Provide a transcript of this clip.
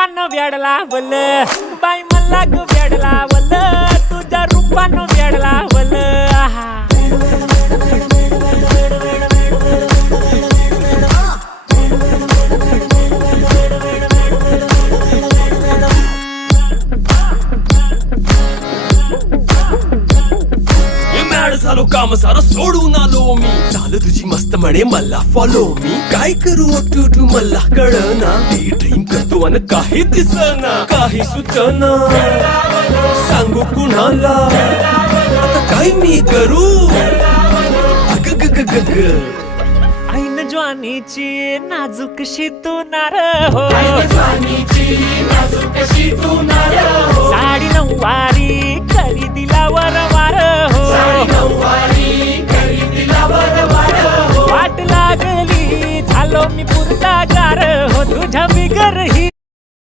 रूपानं वेड लावल बाई मला ग वेड लावल तुझ्या रूपानं वेड लावल झालो काम सारा सोडून आलो मी चाल तुझी मस्त म्हणे मला फॉलो मी काय करू टू मला कळना ड्रीम करतो आणि काही दिसना काही सुचना सांगू कुणाला आता काय मी करू ऐन ज्वानीची नाजूकशी तू नार हो साडी नऊवारी करी दिलावर वार हो वाट लागली झालो मी पुरता गार हो तुझ्या बिगर